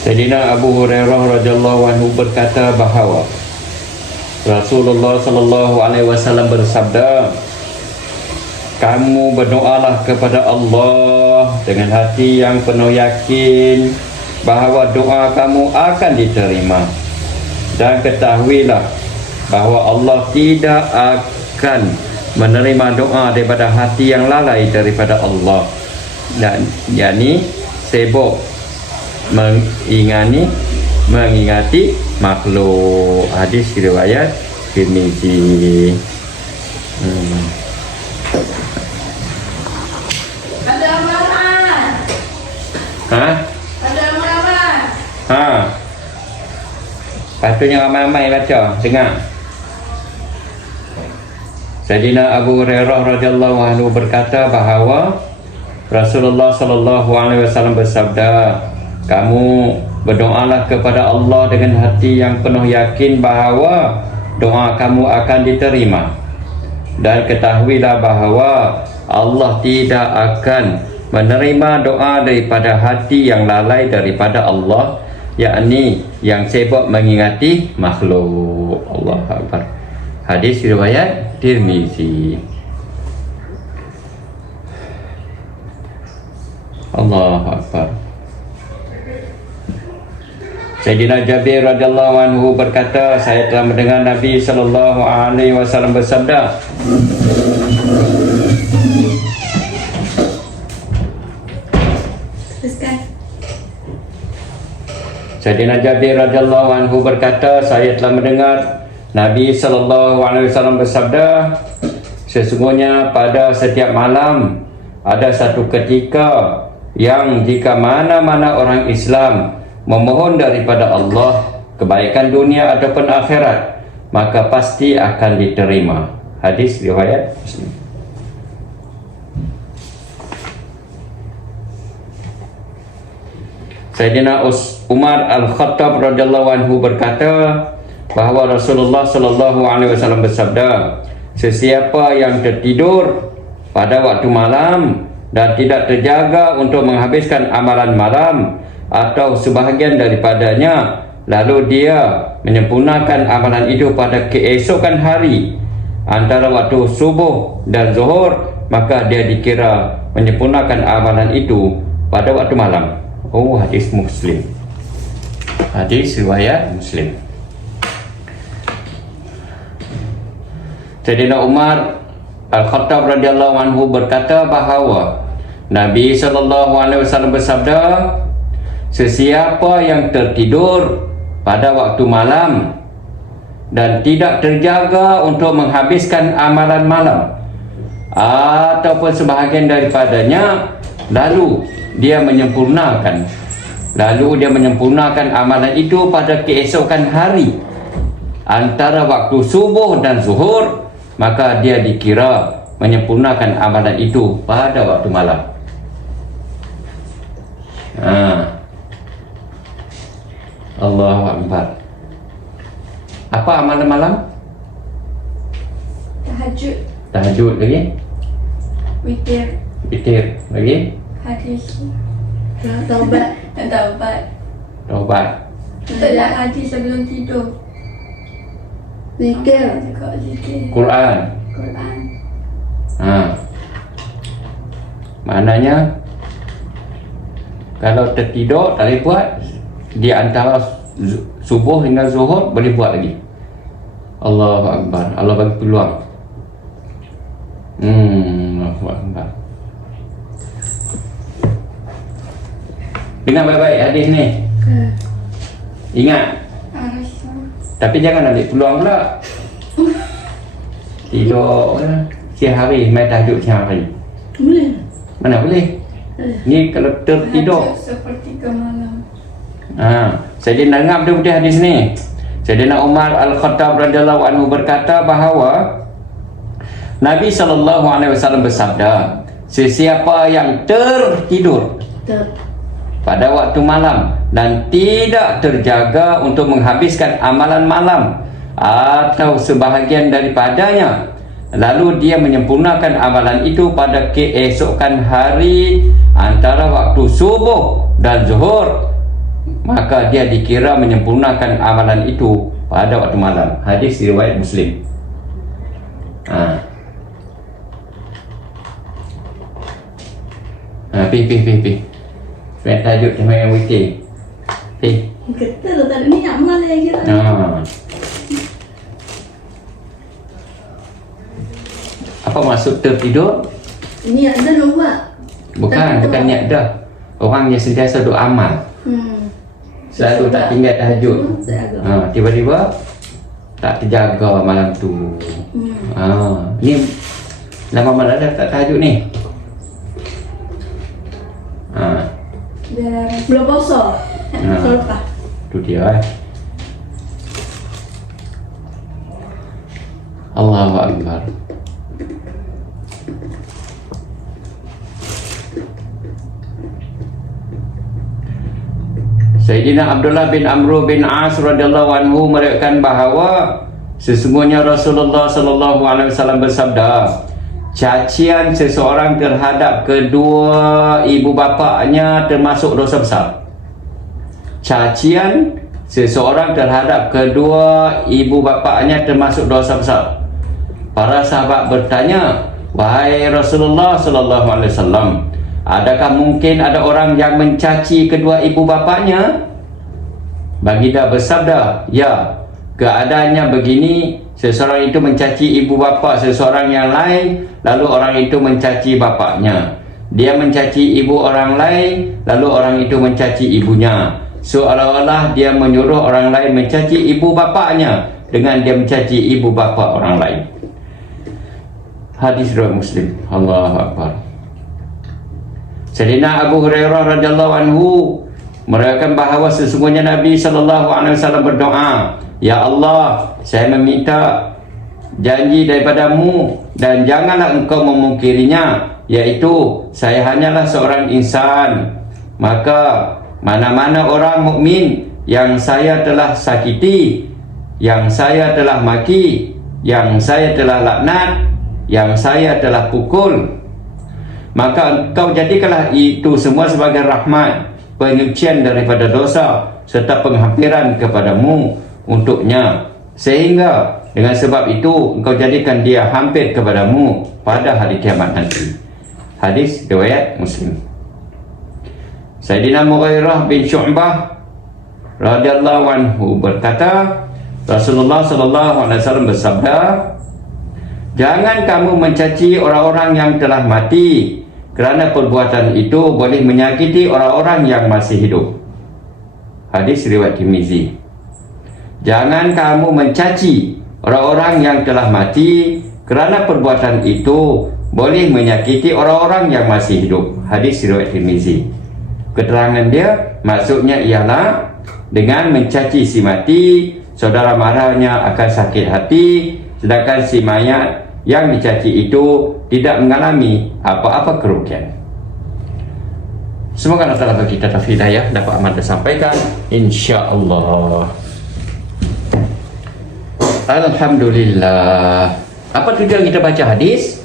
Sayyidina Abu Hurairah radhiyallahu anhu berkata bahawa Rasulullah sallallahu alaihi wasallam bersabda, kamu berdoalah kepada Allah dengan hati yang penuh yakin bahawa doa kamu akan diterima, dan ketahuilah bahawa Allah tidak akan menerima doa daripada hati yang lalai daripada Allah, dan yakni sibuk mengingati makhluk. Hadis riwayat Tirmizi. Ada amaran. Ada amaran. Patutnya ramai-ramai baca, dengar. Sayyidina Abu Hurairah radhiyallahu anhu berkata bahawa Rasulullah sallallahu alaihi wasallam bersabda, kamu berdoalah kepada Allah dengan hati yang penuh yakin bahawa doa kamu akan diterima, dan ketahuilah bahawa Allah tidak akan menerima doa daripada hati yang lalai daripada Allah, yakni yang sibuk mengingati makhluk. Allahu Akbar. Hadis riwayat Tirmizi. Allahu Akbar. Sayyidina Jabir radhiyallahu anhu berkata, saya telah mendengar Nabi sallallahu alaihi wasallam bersabda, Sayyidina Jabir radhiyallahu anhu berkata, saya telah mendengar Nabi sallallahu alaihi wasallam bersabda, sesungguhnya pada setiap malam ada satu ketika yang jika mana-mana orang Islam memohon daripada Allah kebaikan dunia ataupun akhirat, maka pasti akan diterima. Hadis riwayat Muslim. Sayyidina Umar Al-Khattab radhiyallahu anhu berkata bahawa Rasulullah sallallahu alaihi wasallam bersabda, sesiapa yang tertidur pada waktu malam dan tidak terjaga untuk menghabiskan amalan malam atau sebahagian daripadanya, lalu dia menyempurnakan amalan itu pada keesokan hari antara waktu subuh dan zuhur, maka dia dikira menyempurnakan amalan itu pada waktu malam. Oh, hadis Muslim. Hadis riwayat Muslim. Sayyidina Umar Al-Khattab radhiyallahu anhu berkata bahawa Nabi sallallahu alaihi wasallam bersabda, sesiapa yang tertidur pada waktu malam dan tidak terjaga untuk menghabiskan amalan malam ataupun sebahagian daripadanya, lalu dia menyempurnakan amalan itu pada keesokan hari antara waktu subuh dan zuhur, maka dia dikira menyempurnakan amalan itu pada waktu malam. Allahu Akbar. Apa amalan malam? Tahajud lagi? Witir lagi? Hadis. Taubat. Tidak hadis sebelum tidur. Zikir. Quran. Maknanya kalau tertidur tak boleh buat, di antara subuh hingga zuhur boleh buat lagi. Allahu Akbar. Allah bagi peluang. Allahu Akbar. Dengar baik-baik hadis ni. Ingat. Tapi jangan ambil peluang pula. Tidur siang hari, main tahajud siang hari. Boleh. Mana boleh? Ni kalau tertidur. Sepertiga malam. Saya dengar betul-betul hadis ni. Sayyidina Umar Al-Khattab radhiyallahu anhu berkata bahawa Nabi sallallahu alaihi wasallam bersabda, sesiapa yang tertidur pada waktu malam dan tidak terjaga untuk menghabiskan amalan malam atau sebahagian daripadanya, lalu dia menyempurnakan amalan itu pada keesokan hari antara waktu subuh dan zuhur, maka dia dikira menyempurnakan amalan itu pada waktu malam. Hadis riwayat Muslim. Pi. Main tajuk sama yang witir. Pi. Kita lah tak ada niat malam lagi lah. Apa maksud tertidur? Niat dah nak buat. Bukan niat dah. Orang yang sentiasa duk amal, selalu tak tinggal tahajud. Tiba-tiba tak terjaga malam tu. Ni lama malam dah tak tahajud ni. Belum puasa. So lepas. Tu dia Allahu Akbar. Sayyidina Abdullah bin Amr bin As radhiyallahu anhu meriwayatkan bahawa sesungguhnya Rasulullah sallallahu alaihi wasallam bersabda, cacian seseorang terhadap kedua ibu bapanya termasuk dosa besar. Cacian seseorang terhadap kedua ibu bapanya termasuk dosa besar. Para sahabat bertanya, wahai Rasulullah sallallahu alaihi wasallam, adakah mungkin ada orang yang mencaci kedua ibu bapanya? Baginda bersabda, ya, keadaannya begini, seseorang itu mencaci ibu bapa seseorang yang lain, lalu orang itu mencaci bapaknya. Dia mencaci ibu orang lain, lalu orang itu mencaci ibunya. Seolah-olah dia menyuruh orang lain mencaci ibu bapaknya dengan dia mencaci ibu bapa orang lain. Hadis riwayat Muslim. Allahu Akbar. Sayyidina Abu Hurairah radhiyallahu anhu meriwayatkan bahawa sesungguhnya Nabi sallallahu alaihi wasallam berdoa, ya Allah, saya meminta janji daripadamu dan janganlah engkau memungkirinya, yaitu saya hanyalah seorang insan. Maka mana-mana orang mukmin yang saya telah sakiti, yang saya telah maki, yang saya telah laknat, yang saya telah pukul, maka engkau jadikanlah itu semua sebagai rahmat, penyucian daripada dosa serta penghampiran kepadamu untuknya, sehingga dengan sebab itu engkau jadikan dia hampir kepadamu pada hari kiamat nanti. Hadis riwayat Muslim. Sayyidina Mughirah bin Syu'bah radhiyallahu anhu berkata, Rasulullah sallallahu alaihi wasallam bersabda, jangan kamu mencaci orang-orang yang telah mati, kerana perbuatan itu boleh menyakiti orang-orang yang masih hidup. Hadis riwayat Tirmizi. Jangan kamu mencaci orang-orang yang telah mati, kerana perbuatan itu boleh menyakiti orang-orang yang masih hidup. Hadis riwayat Tirmizi. Keterangan dia maksudnya ialah dengan mencaci si mati, saudara marahnya akan sakit hati, sedangkan si mayat yang dicaci itu tidak mengalami apa-apa kerugian. Semoga Allah Ta'ala bagi kita taufik hidayah, dapat amal tersampaikan, insya-Allah. Alhamdulillah. Apa tujuan kita baca hadis?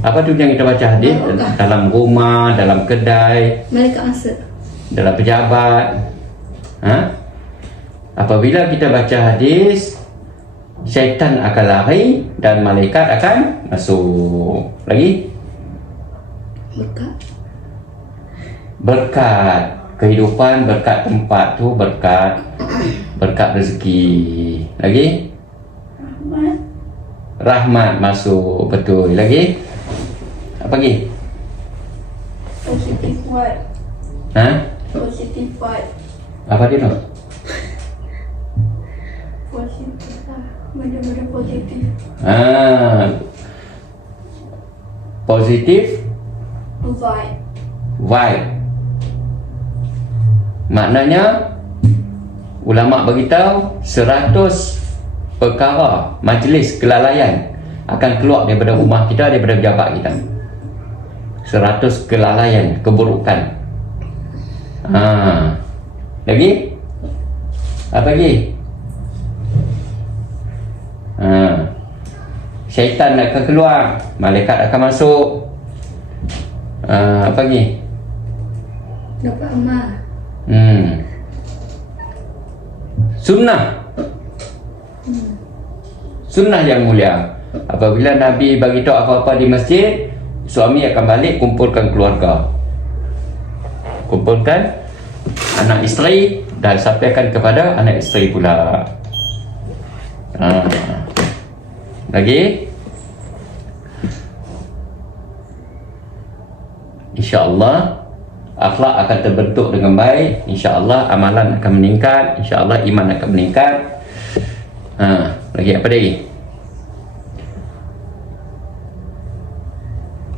Apa tujuan kita baca hadis? Dalam rumah, dalam kedai, Malaikat masuk. dalam pejabat. Apabila kita baca hadis, syaitan akan lari dan malaikat akan masuk. Lagi? Berkat kehidupan, berkat tempat tu, berkat rezeki. Lagi? Rahmat masuk. Betul. Lagi? Apa lagi? Positive vibe. Positive vibe. Apa dia tu? Positif lah. Benda-benda positif. Positif Vibe. vibe. Maknanya ulama beritahu 100 perkara majlis kelalaian akan keluar daripada rumah kita, daripada pejabat kita. 100 kelalaian, keburukan. Lagi? Apa lagi? Syaitan akan keluar, malaikat akan masuk. Apa lagi? Dapat amal. Sunnah. Sunnah yang mulia. Apabila Nabi bagi tahu apa-apa di masjid, suami akan balik kumpulkan keluarga. Kumpulkan anak isteri dan sampaikan kepada anak isteri pula. Lagi? InsyaAllah akhlak akan terbentuk dengan baik. InsyaAllah amalan akan meningkat. InsyaAllah iman akan meningkat. Lagi apa lagi?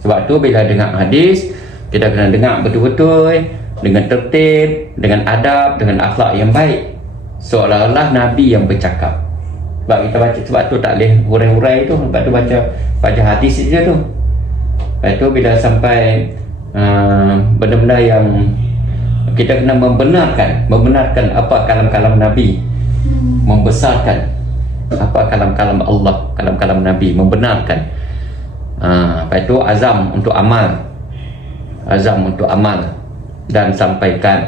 Sebab tu bila dengar hadis, kita kena dengar betul-betul, dengan tertib, dengan adab, dengan akhlak yang baik, seolah-olah Nabi yang bercakap. Sebab kita baca, sebab tu tak boleh hurai-hurai tu. Sebab tu baca hadis saja tu. Lepas tu bila sampai benda-benda yang kita kena membenarkan apa kalam-kalam Nabi, membesarkan apa kalam-kalam Allah, kalam-kalam Nabi, membenarkan. Lepas tu azam untuk amal, dan sampaikan.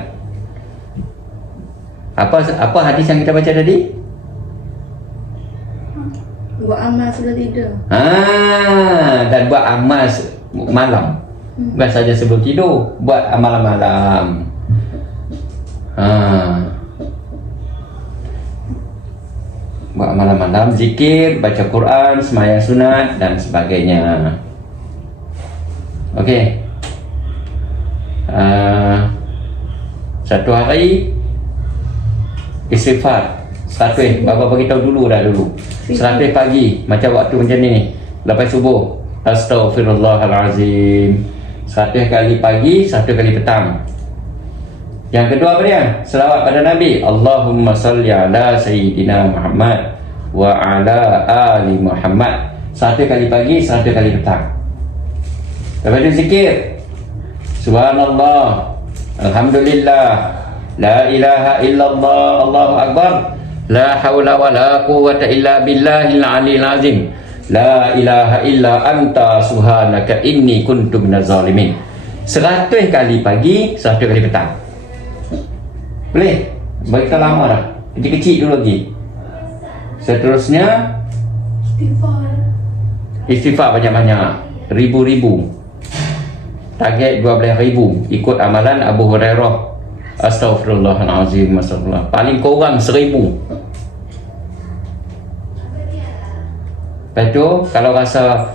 Apa hadis yang kita baca tadi? Buat amal sudah tidur. Dan buat amal malam. Bukan saja sebelum tidur, buat amal malam. Buat malam-malam, zikir, baca Quran, sembahyang sunat dan sebagainya. Okey. Satu hari istighfar 100. Bapa bagi tahu dulu. 100 pagi macam waktu macam ni lepas subuh. Astaghfirullahalazim 100 kali pagi, 1 kali petang. Yang kedua apa dia? Selawat pada Nabi. Allahumma salli ala Sayyidina Muhammad wa ala ali Muhammad. 1 kali pagi, 1 kali petang. Lepas tu zikir. Subhanallah, alhamdulillah, la ilaha illallah, Allahu akbar, la haula wa la quwwata illa billahil aliyil azim, la ilaha illa anta subhanaka inni kuntu minaz zalimin. 100 kali pagi, 100 kali petang. Boleh? Bagi kita lama dah. Kecil-kecil dulu lagi. Seterusnya istighfar banyak-banyak, ribu-ribu. Target 12,000 ikut amalan Abu Hurairah. Astaghfirullahalazim, astagfirullah. Paling kurang 1,000. Lepas tu kalau rasa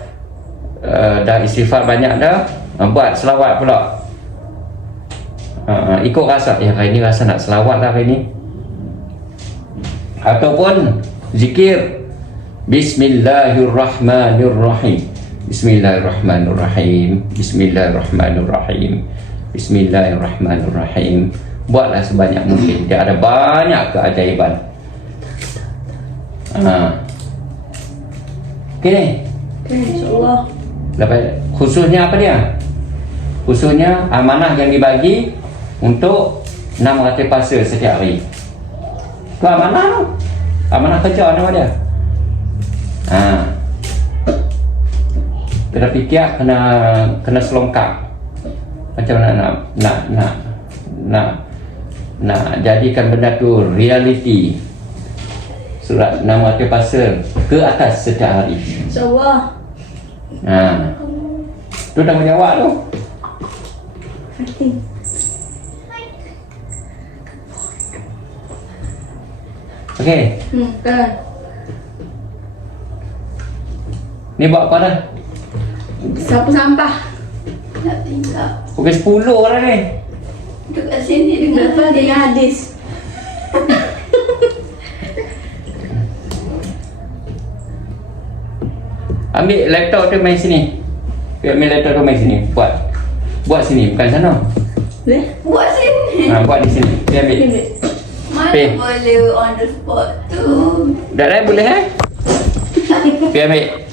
dah istighfar banyak dah, buat selawat pula. Ikut rasa, hari ni rasa nak selawat lah hari ni. Ataupun zikir Bismillahirrahmanirrahim, Bismillahirrahmanirrahim, Bismillahirrahmanirrahim, Bismillahirrahmanirrahim. Buatlah sebanyak mungkin. Dia ada banyak keajaiban. Okey. InsyaAllah. Lepas khususnya apa dia? Khususnya amanah yang dibagi untuk 600 puasa setiap hari. Itu amanah tu. Amanah kerja nama dia. Kena fikir, kena selongkap. Macam mana nak jadikan benda tu reality. Surat 600 puasa ke atas setiap hari. InsyaAllah. Tu tanggungjawab tu. Okey. Ni buat apa dah? Sapu sampah. Nak tingkap. Pukul 10 orang ni. Dekat sini dengan Lepas dengan hadis. Ambil laptop tu main sini. Ambil laptop tu main sini. Buat sini, bukan sana. Boleh? buat sini. Buat di sini. Dia ambil. Mana Pay. boleh on the spot tu. Dah boleh boleh Pergi ambil.